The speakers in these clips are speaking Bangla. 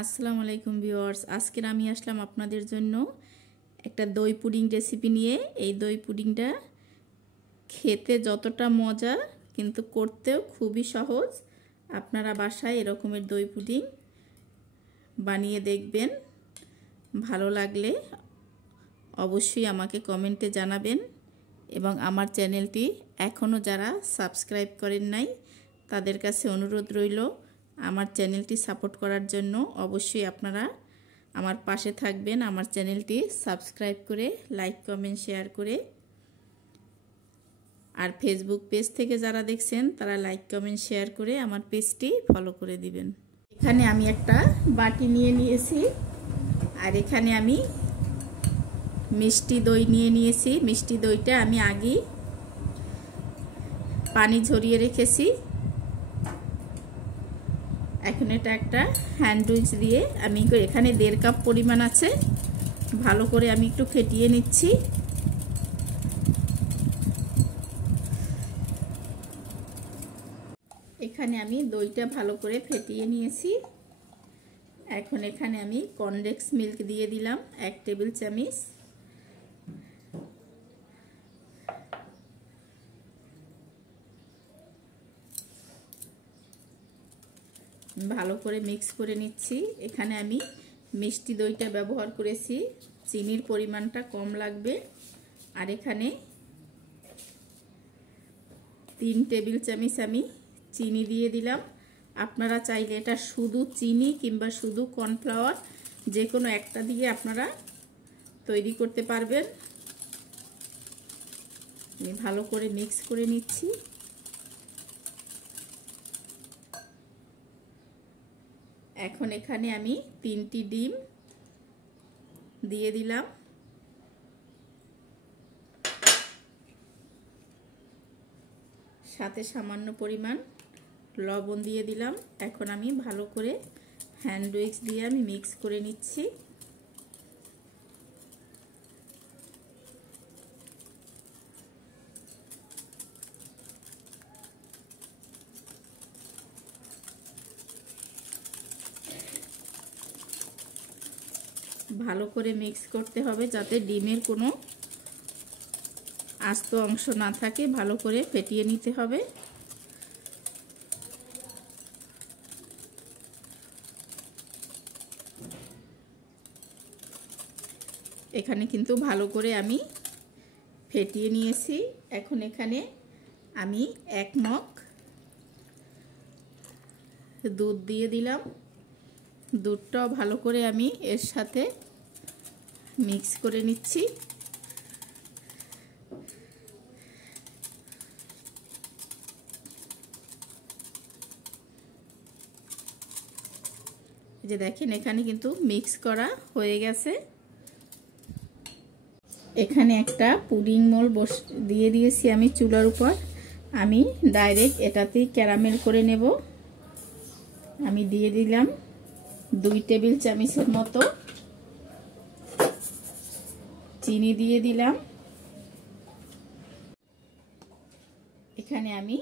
আসসালামু আলাইকুম ভিউয়ার্স, আজকে আমি আসলাম আপনাদের জন্য একটা দই পুডিং রেসিপি নিয়ে। এই দই পুডিংটা খেতে যতটা মজা কিন্তু করতেও খুবই সহজ। আপনারা বাসায় এরকমের দই পুডিং বানিয়ে দেখবেন। ভালো লাগলে অবশ্যই আমাকে কমেন্টে জানাবেন এবং আমার চ্যানেলটি এখনও যারা সাবস্ক্রাইব করেন নাই তাদের কাছে অনুরোধ রইল আমার চ্যানেলটি সাপোর্ট করার জন্য। অবশ্যই আপনারা আমার পাশে থাকবেন, আমার চ্যানেলটি সাবস্ক্রাইব করে লাইক কমেন্ট শেয়ার করে। আর ফেসবুক পেজ থেকে যারা দেখছেন তারা লাইক কমেন্ট শেয়ার করে আমার পেজটি ফলো করে দিবেন। এখানে আমি একটা বাটি নিয়ে নিয়েছি আর এখানে আমি মিষ্টি দই নিয়ে নিয়েছি। মিষ্টি দইটা আমি আগেই পানি ঝরিয়ে রেখেছি। এখন এটা একটা হ্যান্ড উইচ দিয়ে আমি এখানে 1.5 কাপ পরিমাণ আছে, ভালো করে আমি একটু ফেটিয়ে নিচ্ছি। এখানে আমি দইটা ভালো করে ফেটিয়ে নিয়েছি। এখন এখানে আমি কনডেন্স মিল্ক দিয়ে দিলাম 1 টেবিল চামচ। ভালো করে মিক্স করে নিচ্ছি। এখানে আমি মিষ্টি দইটা ব্যবহার করেছি, চিনির পরিমাণটা কম লাগবে। আর এখানে 3 টেবিল চামচ আমি চিনি দিয়ে দিলাম। আপনারা চাইলে এটা শুধু চিনি কিংবা শুধু কর্নফ্লাওয়ার যে কোনো একটা দিয়ে আপনারা তৈরি করতে পারবেন। আমি ভালো করে মিক্স করে নিচ্ছি। এখন এখানে আমি 3টি ডিম দিয়ে দিলাম। সাথে সামান্য পরিমাণ লবণ দিয়ে দিলাম। এখন আমি ভালো করে হ্যান্ড উইক্স দিয়ে আমি মিক্স করে নিচ্ছি। ভালো করে মিক্স করতে হবে যাতে ডিমের কোনো আস্ত অংশ না থাকে। ভালো করে ফেটিয়ে নিতে হবে। এখানে কিন্তু ভালো করে আমি ফেটিয়ে নিয়েছি। এখন এখানে আমি 1 মগ দুধ দিয়ে দিলাম। দুধটাও ভালো করে আমি এর সাথে মিক্স করে নিচ্ছি। এই যে দেখেন এখানে কিন্তু মিক্স করা হয়ে গেছে। এখানে একটা পুডিং মোল দিয়ে দিয়েছি আমি চুলার উপর। আমি ডাইরেক্ট এটাতেই ক্যারামেল করে নেব। আমি দিয়ে দিলাম 2 টেবিল চামচের মতো চিনি দিয়ে দিলাম। এখানে আমি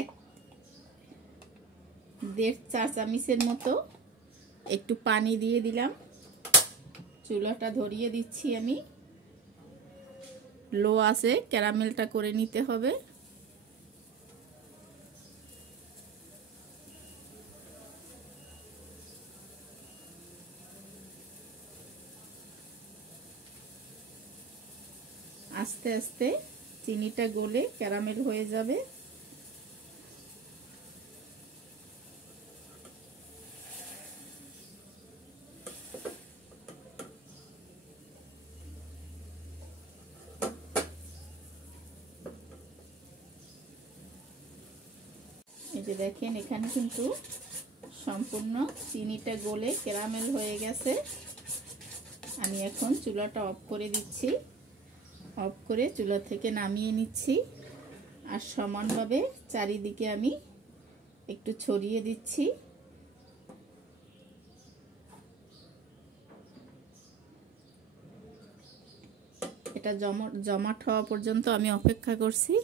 1.5 চা চামচের মতো একটু পানি দিয়ে দিলাম। চুলাটা ধরিয়ে দিচ্ছি। আমি লো আছে ক্যারামেলটা করে নিতে হবে। আস্তে আস্তে চিনিটা গলে ক্যারামেল হয়ে যাবে। এই যে দেখেন এখানে কিন্তু সম্পূর্ণ চিনিটা গলে ক্যারামেল হয়ে গেছে। আমি এখন চুলাটা অফ করে দিচ্ছি। অফ করে চুলা থেকে নামিয়ে নিচ্ছি। আর সমানভাবে চারিদিকে আমি একটু ছড়িয়ে দিচ্ছি। এটা জমাট হওয়া পর্যন্ত আমি অপেক্ষা করছি।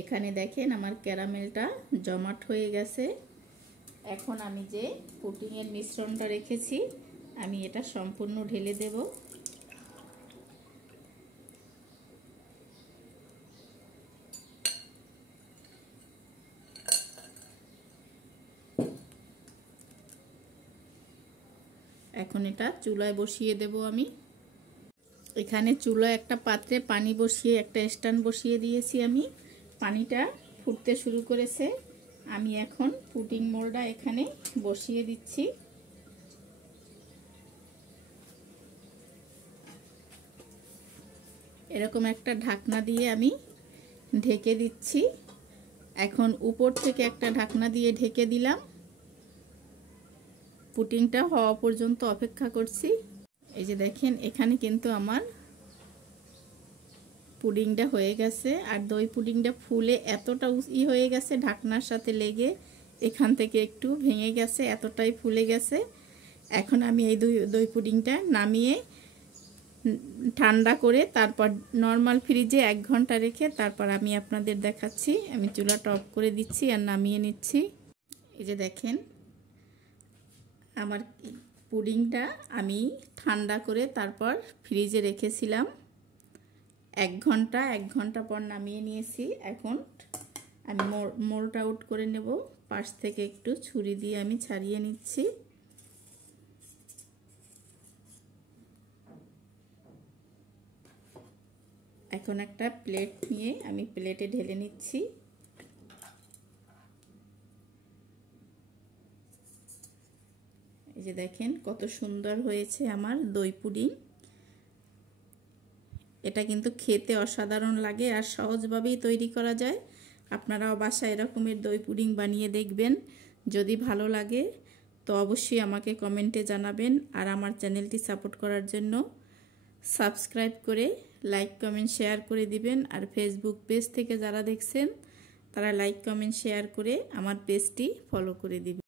এখানে দেখেন আমার ক্যারামেলটা জমাট হয়ে গেছে। এখন আমি যে পুডিংয়ের মিশ্রণটা রেখেছি আমি এটা সম্পূর্ণ ঢেলে দেব। এখন এটা চুলায় বসিয়ে দেব আমি। এখানে চুলায় একটা পাত্রে পানি বসিয়ে একটা স্ট্যান্ড বসিয়ে দিয়েছি আমি। পানিটা ফুটতে শুরু করেছে। আমি এখন পুডিং মোল্ডটা এখানে বসিয়ে দিচ্ছি। এরকম একটা ঢাকনা দিয়ে আমি ঢেকে দিচ্ছি। এখন উপর থেকে একটা ঢাকনা দিয়ে ঢেকে দিলাম। পুডিংটা হওয়া পর্যন্ত অপেক্ষা করছি। এই যে দেখেন এখানে কিন্তু আমার পুডিংটা হয়ে গেছে। আর দই পুডিংটা ফুলে এতটা হয়ে গেছে, ঢাকনার সাথে লেগে এখান থেকে একটু ভেঙে গেছে, এতটাই ফুলে গেছে। এখন আমি এই দই পুডিংটা নামিয়ে ঠান্ডা করে তারপর নর্মাল ফ্রিজে 1 ঘন্টা রেখে তারপর আমি আপনাদের দেখাচ্ছি। আমি চুলাটা অফ করে দিচ্ছি আর নামিয়ে নিচ্ছি। এই যে দেখেন আমার পুডিংটা আমি ঠান্ডা করে তারপর ফ্রিজে রেখেছিলাম 1 ঘন্টা। 1 ঘন্টা পর নামিয়ে নিয়েছি। এখন আমি মোল্ড আউট করে নেব। পাশ থেকে একটু ছুরি দিয়ে আমি ছাড়িয়ে নিচ্ছি। এখন একটা প্লেট নিয়ে আমি প্লেটে ঢেলে নিচ্ছি। এই যে দেখেন কত সুন্দর হয়েছে আমার দই পুডিং। এটা কিন্তু খেতে অসাধারণ লাগে আর সহজভাবেই তৈরি করা যায়। আপনারাও বাসায় এরকমের দই পুডিং বানিয়ে দেখবেন। যদি ভালো লাগে তো অবশ্যই আমাকে কমেন্টে জানাবেন। আর আমার চ্যানেলটি সাপোর্ট করার জন্য সাবস্ক্রাইব করে লাইক কমেন্ট শেয়ার করে দিবেন। আর ফেসবুক পেজ থেকে যারা দেখছেন তারা লাইক কমেন্ট শেয়ার করে আমার পেজটি ফলো করে দিবেন।